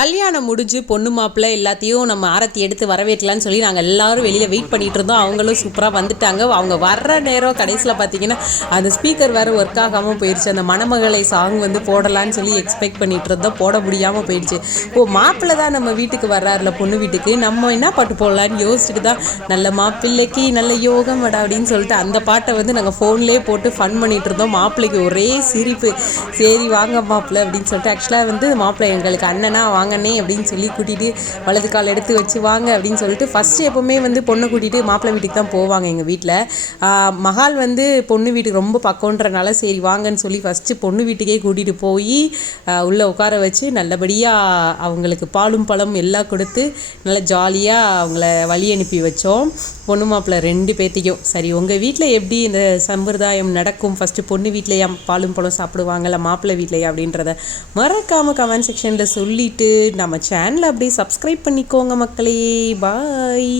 கல்யாணம் முடிஞ்சு பொண்ணு மாப்பிள்ளை எல்லாத்தையும் நம்ம ஆரத்தி எடுத்து வரவேற்கலான்னு சொல்லி நாங்கள் எல்லோரும் வெளியில் வெயிட் பண்ணிகிட்டு இருந்தோம். அவங்களும் சூப்பராக வந்துட்டாங்க. அவங்க வர்ற நேரம் கடைசியில் பார்த்தீங்கன்னா அந்த ஸ்பீக்கர் வேறு ஒர்க் ஆகாமல் போயிடுச்சு. அந்த மணமகளை சாங் போடலான்னு சொல்லி எக்ஸ்பெக்ட் பண்ணிகிட்டு இருந்தோம், போட முடியாமல் போயிடுச்சு. மாப்பிள்ளை தான் நம்ம வீட்டுக்கு வர்றாருல, பொண்ணு வீட்டுக்கு நம்ம என்ன பாட்டு போடலான்னு யோசிச்சுட்டு தான் நல்ல மாப்பிள்ளைக்கு நல்ல யோகம் வடா அப்படின்னு சொல்லிட்டு அந்த பாட்டை நாங்கள் ஃபோன்லேயே போட்டு ஃபன் பண்ணிகிட்டு இருந்தோம். மாப்பிள்ளைக்கு ஒரே சிரிப்பு. சரி வாங்க மாப்பிள்ளை அப்படின்னு சொல்லிட்டு, ஆக்சுவலாக மாப்பிள்ளை எங்களுக்கு அண்ணனா வாங்கண்ணே அப்படின்னு சொல்லி கூட்டிகிட்டு வலது கால் எடுத்து வச்சு வாங்க அப்படின்னு சொல்லிட்டு ஃபஸ்ட்டு எப்போவுமே பொண்ணை கூட்டிகிட்டு மாப்பிள்ளை வீட்டுக்கு தான் போவாங்க. எங்கள் வீட்டில் மகால் பொண்ணு வீட்டுக்கு ரொம்ப பக்கம்ன்றனால சரி வாங்கன்னு சொல்லி ஃபஸ்ட்டு பொண்ணு வீட்டுக்கே கூட்டிகிட்டு போய் உள்ளே உட்கார வச்சு நல்லபடியாக அவங்களுக்கு பாலும் பழம் எல்லாம் கொடுத்து நல்லா ஜாலியாக அவங்கள வழி அனுப்பி வச்சோம். பொண்ணு மாப்பிள்ளை 2 பேர்த்திக்கும். சரி உங்கள் வீட்டில் எப்படி இந்த சம்பிரதாயம் நடக்கும், ஃபஸ்ட்டு பொண்ணு வீட்லையா பாலும் பழம் சாப்பிடுவாங்கல்ல, மாப்பிள்ளை வீட்லையா அப்படின்றத மறக்காமல் கமெண்ட் செக்ஷனில் சொல்லிவிட்டு நம்ம சேனலை அப்படியே சப்ஸ்கிரைப் பண்ணிக்கோங்க மக்களே. பாய்.